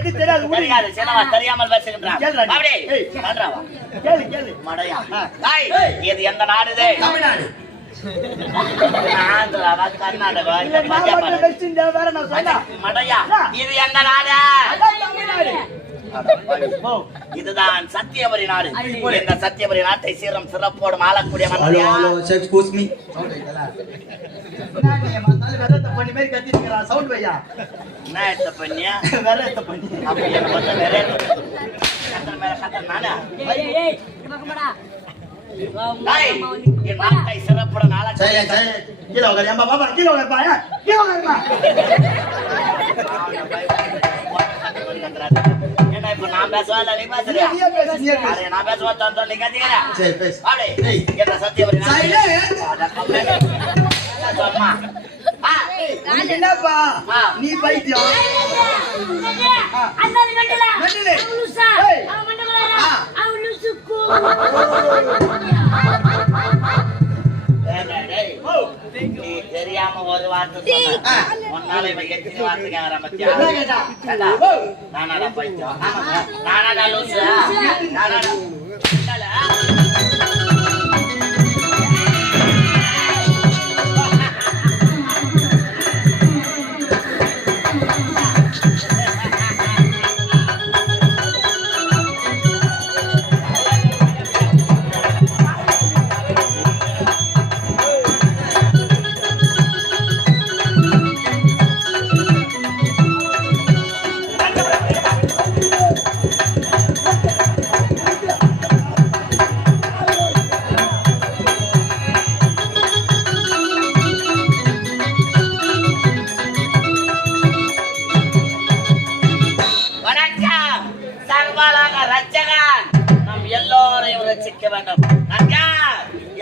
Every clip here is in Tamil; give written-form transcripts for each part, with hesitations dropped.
எது தெரியாது தெரியாது சின்னவா தெரியாமல் பேசுகின்றான் அப்படி நன்றாவா கேளு கேளு மடையா இது எந்த நாடு இது தமிழ்நாடு ஆந்திரா கர்நாடகா வேற நான் சொன்னா மடையா இது எந்த நாடு தமிழ்நாடு இதுதான் சத்தியபுரி நாடு இந்த சத்தியபுரி நாட்டை சீரம் சிறப்போடு ஆளக்கூடிய பண்ணி மாதிரி கத்திருக்கிறான் சவுண்ட் பையா என்ன பண்ணியா வேற பண்ணி அப்படி என்ன பார்த்தா வேற மேல கத்தர் நானா என் நாட்டை சிறப்புடன் ஆளக்கூடிய கீழே உட்காரு அம்மா பாப்பா கீழே உட்காருப்பா கீழே உட்காருப்பா என்ன இப்ப நான் பேசுவேன் நீ பேசுறியா நான் பேசுவேன் நீ கத்திக்கிறேன் என்ன சத்தியபுரி என்னப்பா நீ பைத்தியம் தெரியாம ஒரு வார்த்தை முன்னால எத்தனை வார்த்தை கேக்குறேன் பத்தியா நானா பைத்தியம் நானா லூசு நானா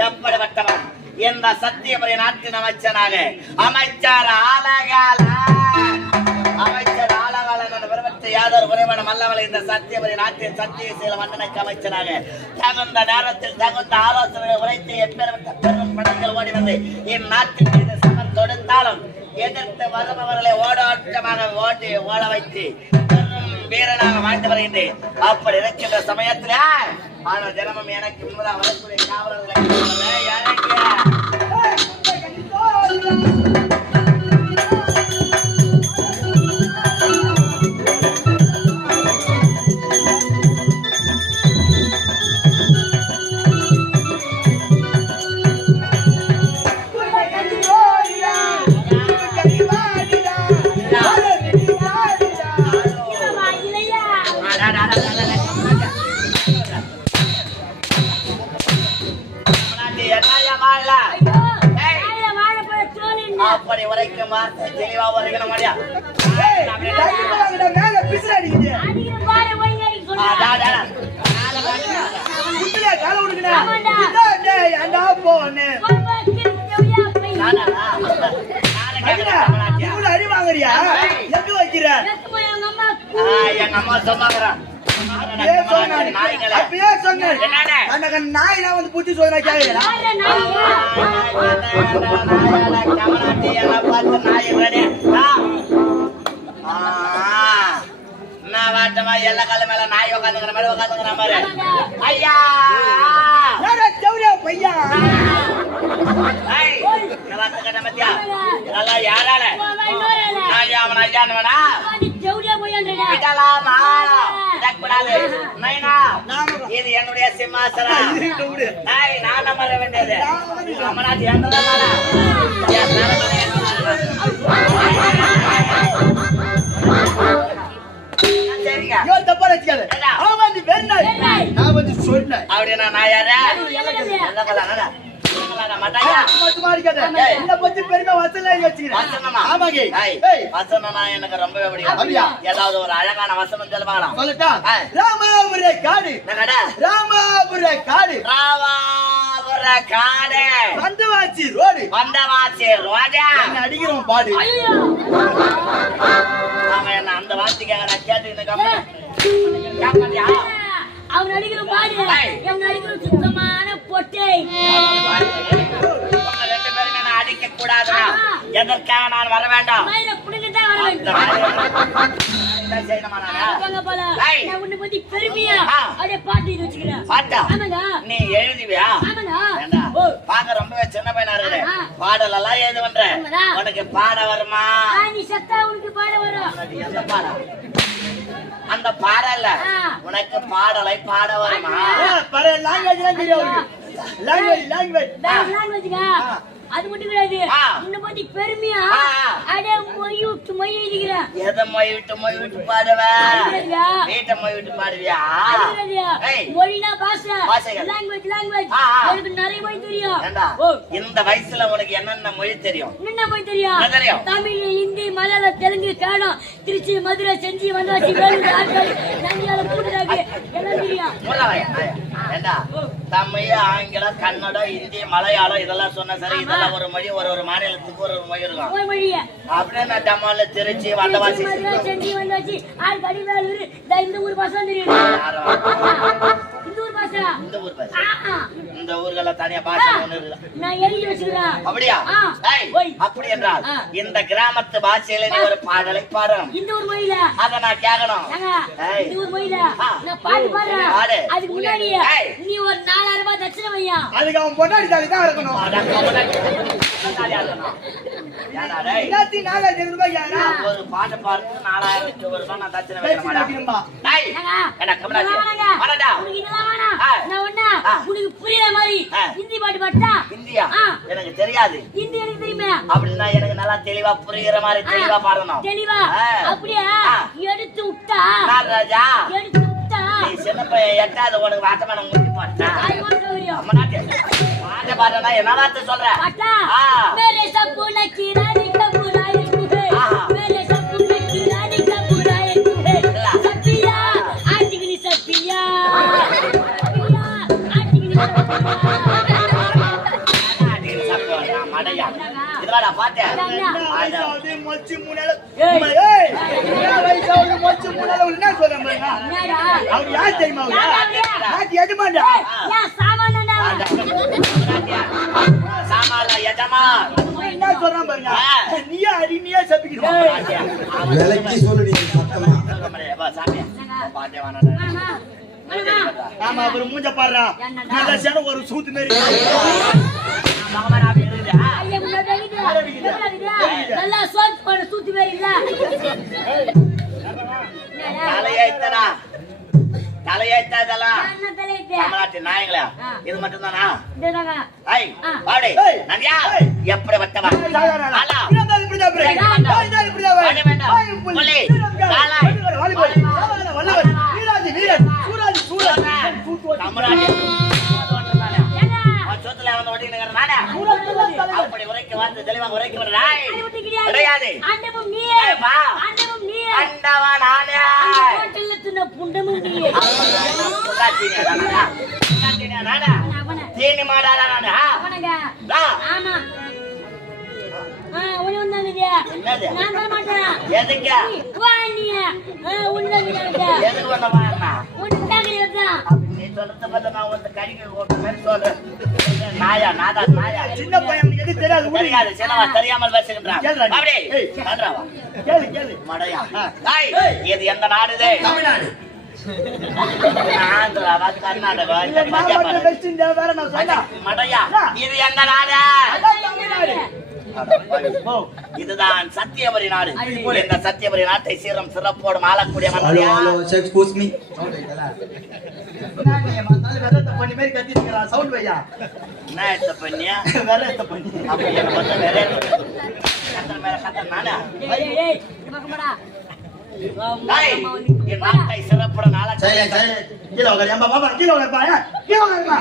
எப்படிப்பட்டவன் இந்த சத்தியபுரி நாட்டின் அமைச்சராக அமைச்சர் ஆலகாலன் விரும்பத்தை யாதொரு குறைவனம் அல்லவலை இந்த சத்தியபுரி நாட்டின் சத்தியசீல மன்னனுக்கு அமைச்சராக தகுந்த நேரத்தில் தகுந்த ஆலோசனை உரைத்து எப்பேற்பட்ட பெரும் படங்கள் ஓடி வந்து இந்நாட்டின் மீது சமர் தொடுத்தாலும் எதிர்த்து வருபவர்களை ஓடோட்டமாக ஓட வைத்து வீரனாக வாழ்ந்து வருகின்றேன் அப்படி இருக்கின்ற சமயத்துல ஆனால் தினமும் எனக்கு முன்பதாக வரக்கூடிய காவலர்களை அப்படி வரைக்கும் தெளிவா வரைக்கணும் மாடியா அறிவாங்கறியா எங்க வைக்கிற எங்க அம்மா சொன்னாங்கிறான் நாய் வந்து புத்தி சோதனை கேட்கல வாட்டமா எல்லா கால மேல நாய் உட்காந்துங்கிற மாதிரி உட்காந்துங்கிற மாதிரி ஐயா பையா மத்தியா நல்லா யாரால ஐயா அவன் ஐயான்னு இது என்னுடைய சிம்மாசனம் நான் அமர வேண்டியது அப்படின்னா நான் யாரா எனக்கு ரொம்பவே பிடிக்கும் ஏதாவது ஒரு அழகான வசனம் சொல்லுவாங்களா ராமாபுர காடு ராமாபுர காடு ராமாபுர காடு வந்தவாச்சி ரோடு அடிக்கிறோம் பாடு என்ன அந்த வார்த்தைக்காக கேட்டு அவர் அடிக்கிற பாடு எங்க அடிக்கிற சுத்தமான பொட்டை ரெண்டு பேருமே நான் அடிக்க கூடாதுன்னா எதற்காக நான் வர வேண்டாம்? மயிரை புடுங்கத்தான் வர வேண்டும். என்ன செய்யணுமா நானு? போங்க போல. ஏய். நான் உன்னை பத்தி பெருமையா ஆ. அப்படியே பாட்டு எழுதி வச்சுக்கிறேன். பாட்டா? ஆமாங்க. நீ எழுதுவியா? ஆமாங்க. ஏண்டா, ஓ. பார்க்க ரொம்பவே சின்ன பையனா இருக்கிற. ஆ. பாடல் எல்லாம் எழுத பண்ற. ஆமாடா. உனக்கு பாட வருமா? நீ செத்தா உனக்கு பாட வரும். உனக்கு எந்த பாடம்? அந்த பாடல்ல ஆ. உனக்கு பாடலை பாட வருமா? பழைய லாங்குவேஜ் எல்லாம் தெரியும் அவருக்கு. லாங்குவேஜ் வேற லாங்குவேஜ்ங்க. அது மட்டும் கிடையாது. ஆ. உன்னை பத்தி பெருமையா ஆ. அப்படியே மொய் விட்டு மொய் எழுதிக்கிறேன். எதை மொய் விட்டு பாடுவ? அதுக்குறதுயா. வீட்டை மொய் விட்டு பாடுவியா? அதுக்குறதுயா. ஏய். மொழினா பாஷை. பாஷைகள். லாங்குவேஜ். ஆ, ஆ. எனக்கு நிறைய மொழி தெரியும். ஏண்டா, ஓ. இந்த வயசுல உனக்கு என்னென்ன மொழி தெரியும்? என்ன மொழி தெரியும்? என்ன தெரியும்? தமிழ், ஹிந்தி, மலையாளம், தெலுங்கு, கன்னடம், திருச்சி, மதுரை, செஞ்சி, வந்தாச்சி, வேலூர், ஆற்காடு, நந்தியாலம், கூட்டுறாங்க எல்லாம் தெரியும். மூலவாயா? ஏண்டா, தமிழ், ஆங்கிலம், கன்னடம், ஹிந்தி, மலையாளம் இதெல்லாம் சொன்ன சரி. இதெல்லாம் ஒரு மொழி, ஒரு மாநிலத்துக்கு ஒரு மொழி இருக்கும். ஒரு மொழிய அப்படியே நான் தமிழ்ல திருச்சி வந்தவாசி மதுரை, செஞ்சி, வந்தாச்சி, ஆற்காடு, வேலூர், இந்த ஊர் பாஷை தெரியும். இந்த ஊர் பாஷை. இந்த ஊர் பாஷை. ஆ, ஆ. இந்த ஊர்கள தனியா பாஷை ஒண்ணு இருக்கு. நான் எழுதி வச்சுக்கிறேன். அப்படியா? ஆ. ஏய், ஓய். அப்படி என்றால் ஆ. இந்த கிராமத்து பாஷையில நீ ஒரு பாடலை பாடும். இந்த ஊர் மொழியில அத நான் கேட்கணும். ஏங்க, ஏய். இந்த ஊர் மொழியில ஆ. நான் பாட்டு பாடுறேன். பாடு. அதுக்கு முன்னாடி ஏய். நீ ஒரு 4000 ரூபாய் தட்சணை வையா. அதுக்கு அவன் பொண்டாடி தாலி தான் இருக்கணும். ஏண்டா டேய், எல்லாத்தையும் 4000 ரூபாய் யாரா? ஒரு பாட்டு பாடுறது 4000 ரூபாய் நான் தட்சணை வைக்க பேச்சு மாட்டேன். வைக்கணுமா? டேய், ஏங்க, ஏண்டா கமலாஜி, இதெல்லாம் வேணாங்க. வரடா. உனக்கு இதெல்லாம் வேணாம். ஆ. நான் ஒண்ணா ஆ. உனக்கு புரியுற மாதிரி ஆ. ஹிந்தி பாட்டு பாட்டா? இந்தியா ஆ. எனக்கு தெரியாது. ஹிந்தி எனக்கு தெரியுமே. அப்படின்னா எனக்கு நல்லா தெளிவா புரியுற மாதிரி தெளிவா பாடணும். தெளிவா ஆ. அப்படியே ஆ. எடுத்து விட்டா நான் ராஜா, எடுத்து விட்டா நீ சின்ன பையன் எட்டாவது உனக்கு வாட்டமான முடிச்சு போட்டா அது ஒரு சௌகரியம். அம்மா நாட்டு பாட்ட பாட்டனா என்ன வார்த்தை சொல்ற? பாட்டா ஆ. மேரே சப்புன கிரானி கபுராய் குஹே ஆ. மேரே சப்புன கிரானி கபுராய் குஹே இல்ல. சப்பியா ஆட்டிகினி சப்பியா சப்பியா ஆட்டிகினி சப்பியா மடையா இதுவாடா பாட்டு. என்ன வயசாகுது, மொச்சு முன்னால. ஏய். ஏய், என்ன வயசாகுது, மொச்சு முன்னால உள்ள என்ன சொல்றேன் பாருங்க. என்னடா அவர் யார் தெரியுமா அவரு? நாட்டு எஜமான்டா. யா சாமானடா சாமால எஜமா அவன் என்ன சொல்றான் பாருங்க. ஆ. நீயே அடி, நீயே சபிக்கணும். விலைக்கு சொல்லு நீ சத்தமா. சாமியா பாட்டே வேணாடா. மாமா மாமா ஆமா, அவர் மூஞ்ச பாடுறா. நல்ல சேன ஒரு சூத்து மாதிரி. மகமராபி இருக்குதா? ஐயா முன்னாடி நல்லா சோத்து போட சூத்து வேற இல்ல தலையைத்தடா தலையைத்ததெல்லாம் என்ன தலையிட்டு தமிழ்நாட்டு நாயங்களா இது மட்டும் தானா? இதுதாங்க ஐய் பாடி ஏய். நந்தியா ஏய். எப்படி வட்டவா சாதாரண. ஆளா. இருந்தாலும் இப்படிதான் பாரு. இருந்தாலும் இப்படிதான் பாரு. வாடி வேண்டாம். வாய் புள்ளி. புள்ளி. வீரம்காரன். காளாய். வீரம்காரன். வாலிபன். சாதாரண வல்லவன். வீராதி வீரன். சூராதி சூரன். சூத்து ஓட்டி. தமிழ்நாட்டு ஏங்க சொத்துல வந்து ஓட்டிட்டு நானே சூரத்தெல்லாம் தலைவன். அப்படி உரைக்க வந்து தெளிவாக உரைக்க வர்றாய் அது விட்டு கிடையாது கிடையாது. ஆண்டவம் நீயே ஏய், வா. ஆண்டவம் நீயே அண்டவா நானே ஹோட்டல்ல துண்ண புண்டமும் நீயே அவன தீனி மாடாடா நானு அவனங்க வா. ஆமா உன்னை வந்தாங்க என்னது? நான் தர மாட்டேன் எதுக்கு வா நீ உன்னங்க எதுக்கு வந்த வாண்ணா உன்னங்க தான் நீ சொல்றத பார்த்தா நான் வந்து கடிக்க ஓட்ட மாதிரி சொல்றேன். நாயா நாடா நாயா சின்ன பையன் அவனுக்கு எதுவும் தெரியாது. விடு. தெரியாது சின்னவா தெரியாமல் பேசுகின்றான். கேளுடா நீ. அப்படி ஏய். பண்றவா கேளு கேளு. மடையா ஏய், இது எந்த நாடு இது? தமிழ்நாடு. ஆந்திராவா கர்நாடகா இல்ல, இல்ல நான் மத்திய மட்டும் பிரதேசம். வச்சிருந்தா வேற நான் சொன்னா. மடையா இது எந்த நாடு? அதான் தமிழ்நாடு. ஓ, இதுதான் சத்தியபுரி நாடு. இந்த சத்தியபுரி நாட்டை சீரம் சிறப்போடு ஆளக்கூடிய ஹலோ மன்னரையா? Hello check excuse me. நான் நீ மத்தால வெள்ளத்தை பண்ணி மாதிரி கத்திட்டு இருக்கறான். சவுண்ட் வையா. என்ன எடுத்த பண்ணியா? வெள்ளத்தை பண்ணி. அப்படி என்ன பண்ண வேற கத்தர் மேல கத்தர் நானா? ஏய் மகமடா டேய், என் நாட்டை சிறப்போடு ஆளக்கூடிய சைலண்ட் சைலண்ட். கீழே உட்காரு. ஏம்பா, பாப்பா, கீழே உட்காருப்பா. ஏன்? கீழே உட்காருப்பா.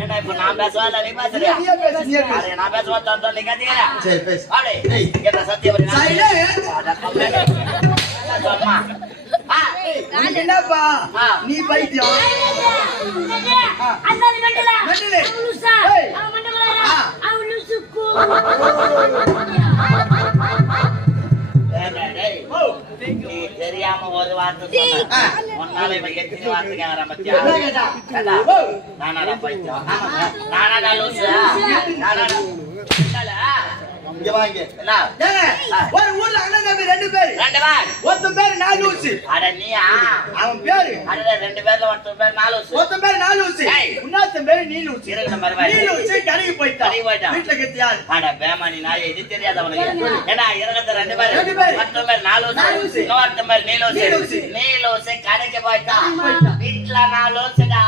ஏன்னா இப்ப நான் பேசுவா இல்ல நீ பேசுறியா? நீயே பேசு, நீயே பேசு. அரே, நான் பேசுவா தந்தோம் நீ கத்தியா? சரி பேசு. அப்படி ஏய். இந்த சத்தியபுரி நாடு சைலண்ட். அட கம்ப்ளைண்ட். என்ன சொல்லுமா? ஆ உனக்கு என்னப்பா? ஆ. நீ பைத்தியம். அந்தாதி மண்டல மண்டலே. அவளுசா ஏய். அவ மண்டல ஆ. அவளுசுக்கு டேய், டேய், ஓ. நீ தெரியாம தெரியாம ஒரு வார்த்தை சொன்னேன். உன்னால இவன் எத்தனை வார்த்தை கேக்குறான் பத்தியா? என்ன கேட்டா? ஏண்டா? ஓ, நானாடா பைத்தியம்? நானாடா லூசு? நானாடா? என்னடா? இங்க வாங்க. என்ன? ஏங்க, ஒரு ஊர்ல அண்ணன் தம்பி 2 பேரு. ரெண்டு பேர். ஒருத்தன் பேரு நாலூசி. அட நீயா? அவன் பேரு. அடடே, ரெண்டு பேர்ல ஒருத்தர் பேர் நாலூசு. ஒருத்தன் பேரு நாலூசி. ஏய். இன்னொருத்தன் பேரு நீலூசி. இருக்கிற மாதிரி வாய். நீலூசி கடைக்கு போயிட்டான். கடைக்கு போயிட்டான். வீட்டுல கத்தியாரு. அட பேமானி நாயே, இது தெரியாத உனக்கு? ஏண்டா, இருக்கிற ரெண்டு பேர். ரெண்டு பேர். ஒருத்தன் பேர் நாலூசு. நாலூசி. இன்னொருத்தன் பேர் நீலூசி. நீலூசி. நீலூசி கடைக்கு போயிட்டான். போயிட்டான். வீட்டுல நாலூசுடா.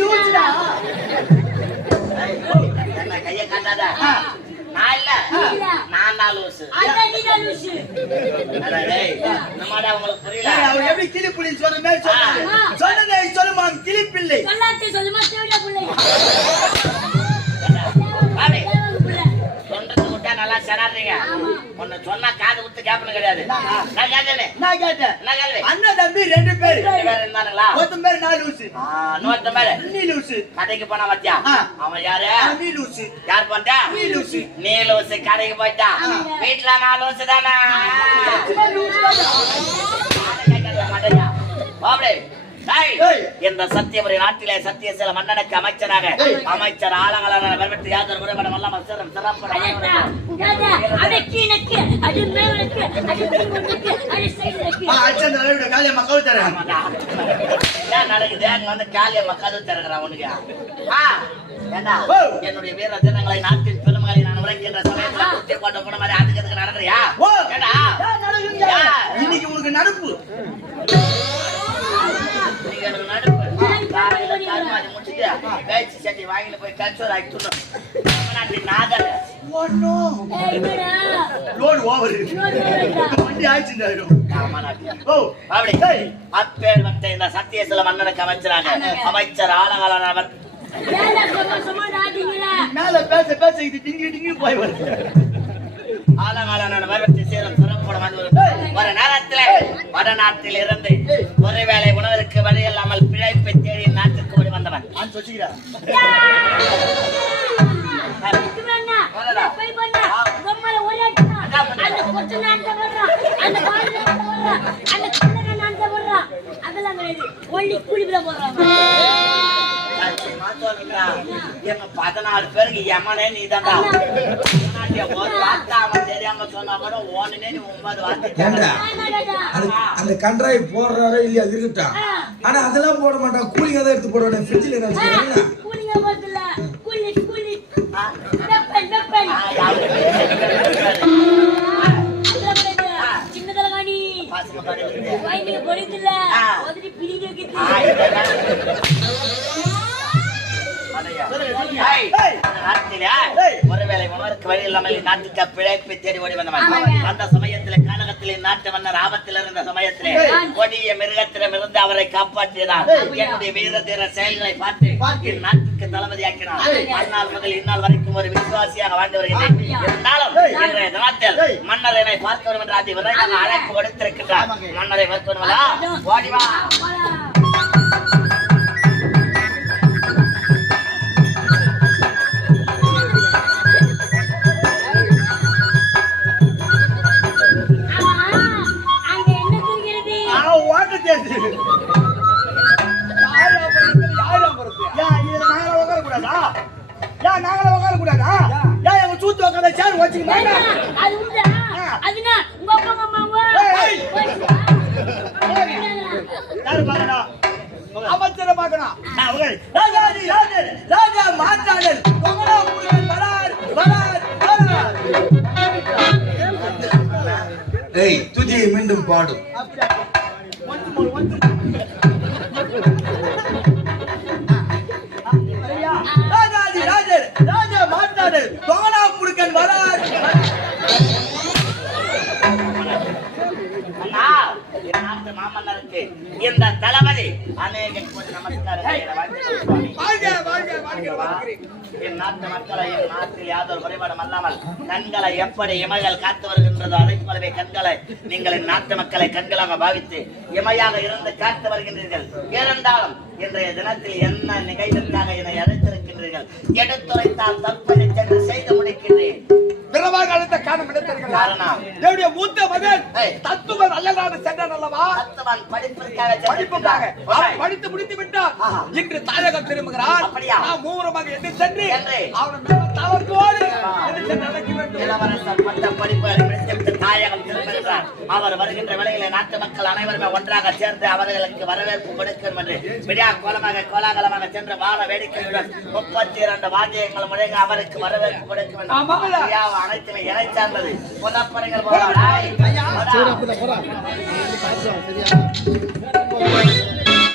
லூசிடா. என்ன கைய காட்டாத? ஆ. நான் இல்ல. இல்ல. நான் நாலூசு. அதான் நீ தான் லூசு. அட டேய், என்னமாடா உங்களுக்கு புரியல? ஏய், அவர் எப்படி கிளிப்புலி சொன்ன மாதிரி சொன்னாரு. சொன்னதை சொல்லுமா கிளிப்பிள்ளை. சொல்லாதே சொல்லுமா தேவடா புள்ளை. வாடி. தேவங்க புள்ளை. சொல்றது விட்டா நல்லா சனாடுறீங்க. உன்னை சொன்னா காது விட்டு கேப்பனு கிடையாது. நான் கேட்டேனே. நான் கேட்டேன். என்ன கேள்வி? அண்ணன் தம்பி 2 பேரு. ரெண்டு பேர் இருந்தானுங்களா? ஒருத்தன் பேரு நாலூசி. இன்னொருத்தன் பேரு நீலூசி. கடைக்கு போனா பாத்தியா? ஆ. அவன் யாரு? நீலூசி. யார் போட்டா? நீலூசி. நீலூசி கடைக்கு போயிட்டா. வீட்டுல நாலூசி தானா? இந்த சத்தியபுரி நாட்டிலே சத்தியசீல மன்னனுக்கு அமைச்சராக அமைச்சர் ஆலங்களான வரவிட்டு யாதொரு முறைப்பட வல்லாமல் சிறம் சிறப்பு அடடா, உடாதா, அடக்கி நக்கி, அடி மேவனுக்கு, அடி பின்னுக்கு, அடி சைடுக்கு. அச்சந்த அளவுக்கு காலிய மக்கள் தரேன். ஏன் நடக்குது? அங்க வந்து காலிய மக்கள் திறக்கிறான் உனக்கு. ஏண்டா, என்னுடைய வீர தினங்களை நாட்டின் பெருமகளை நான் உரைக்கின்ற சமயத்துல குத்தி போட்ட போன மாதிரி அதுக்கு நடக்கிறியா? ஏண்டா, இன்னைக்கு உனக்கு நடுப்பு. நீங்க எனக்கு நடுப்பு. காலையில கால்மாரி முடிச்சுட்டு பேச்சு சட்டி வாங்கிட்டு போய் கச்சோர் ஆக்கி துண்ணும். தமிழ்நாட்டின் நாதர். ஏய், என்னடா? Load over. இன்னொரு வேலைடா. வண்டி ஆயிடுச்சு. தமிழ்நாட்டில். ஓ, அப்படி அப்பேர் வந்த இந்த சத்தியசீல மன்னனுக்கு அமைச்சராக அமைச்சர் ஆலங்காலவர் ஏன்டா சும்மா நாட்டிங்களா? மேல பேச பேச இது டிங்கி டிங்கி போய் வருது. ஆலங்காலன வரவற்றி சேரும் சிறப்புடன் வந்து ஒரு நேரத்திலே வடநாட்டில் இருந்து ஒருவேளை உணவிற்கு வழி இல்லாமல் பிழைப்பை தேடி நாட்டுக்கு ஓடி வந்தவன். நான் சொல்லிக்கிறேன். இதுவேண்ணா, போய் பண்ணா, உம்மல ஓடியாச்சுனா, அந்த கொச்சு நாட்ட வர்றா, அந்த பாடு நாட்ட வர்றா, அந்த கண்ணக நாட்ட வர்றா, அதெல்லாம் கிடையாது. ஒல்லி குளிப்புல போடுறாங்க. எங்க 14 பேருக்கு எமனே நீ தான்டா. ஒரு வார்த்தை அவன் தெரியாம சொன்னா கூட ஓனே நீ 9 வார்த்தை. ஏண்டா அந்த கன்றாய் போடுறாரோ இல்லையா அது இருக்கட்டும். ஆனா அதெல்லாம் போட மாட்டான். கூலிங்க தான் எடுத்து போடுவானே ஃப்ரிட்ஜ்ல என்ன வச்சிருக்காங்க. கூலிங்க போடல, கூலி கூலி வெப்பன் வெப்பன். சின்னதல காணி பாசங்க பாடுறது. வாய்க்கு பொடிக்கல, ஒதுடி பிடிக்க வைக்கிறது. ஒருவேளை உணவருக்கு வழி இல்லாமல் நாட்டுக்கு பிழைப்பை தேடி ஓடி வந்தவன். அந்த சமயத்திலே கானகத்திலே நாட்டு மன்னர் ஆபத்தில் இருந்த சமயத்திலே கொடிய மிருகத்திடமிருந்து அவரை காப்பாற்றினார். என்னுடைய வீர தீர செயல்களை பார்த்து என் நாட்டுக்கு தளபதியாக்கினார். அந்நாள் முதல் இந்நாள் வரைக்கும் ஒரு விசுவாசியாக வாழ்ந்து வருகிறேன். இருந்தாலும் இன்றைய தினத்தில் மன்னர் என்னை பார்க்க வேண்டும் என்று அதி விரைவாக அழைப்பு கொடுத்திருக்கின்றார். மன்னரை பார்க்க வேண்டுமா? ஓடிவா. அமைச்சரை பார்க்கணும். ராஜாஜி ராஜன் ராஜா மாற்றாடல் ஏய் துதியை மீண்டும் பாடும். ராஜாஜி ராஜன் ராஜா மாற்றாடல் தோனா புடுக்கன் வரார். மாமன்னருக்கு இந்த தளபதி அநேக நமஸ்காரங்கள். என் நாட்டு மக்களை என் நாட்டில் யாதொரு குறைபாடும் அல்லாமல் கண்களை எப்படி இமைகள் காத்து வருகின்றதோ அதை போலவே கண்களை நீங்கள் என் நாட்டு மக்களை கண்களாக பாவித்து இமையாக இருந்து காத்து வருகின்றீர்கள். இருந்தாலும் இன்றைய தினத்தில் என்ன நிகழ்வுக்காக என்னை அழைத்திருக்கின்றீர்கள்? எடுத்துரைத்தால் தற்போது சென்று செய்து முடிக்கின்றேன். குலமாக அழைத்த காரணம் என்ன தெரியுங்களா? காரணம் என்னுடைய மூத்த மகன் ஏய். தத்துவன் அல்லநாடு சென்றான் அல்லவா? தத்துவன் படிப்பிற்காக படிப்புக்காக அவன் படித்து முடித்து விட்டான். இன்று தாயகம் திரும்புகிறான். அப்படியா? நாம் மூவரமாக எதிர் சென்று என்று. அவனை மேல தவறுதோடு எதிர் சென்று அழைக்க வேண்டும். இளவரசர் பட்ட படிப்பு முடித்துவிட்டு தாயகம் திரும்புகிறார். அவர் வருகின்ற வேளையிலே நாட்டு மக்கள் அனைவருமே ஒன்றாக சேர்ந்து அவர்களுக்கு வரவேற்பு கொடுக்கும் என்று விழா கோலமாக கோலாகலமாக சென்று வான வேடிக்கையுடன் 32 வாத்தியங்கள் முழங்க அவருக்கு வரவேற்பு கொடுக்கும் என்று ஆமாங்களா? விழாவை அனைத்துமே இணை சார்ந்தது புறப்படைகள் போறாய். ஐயா,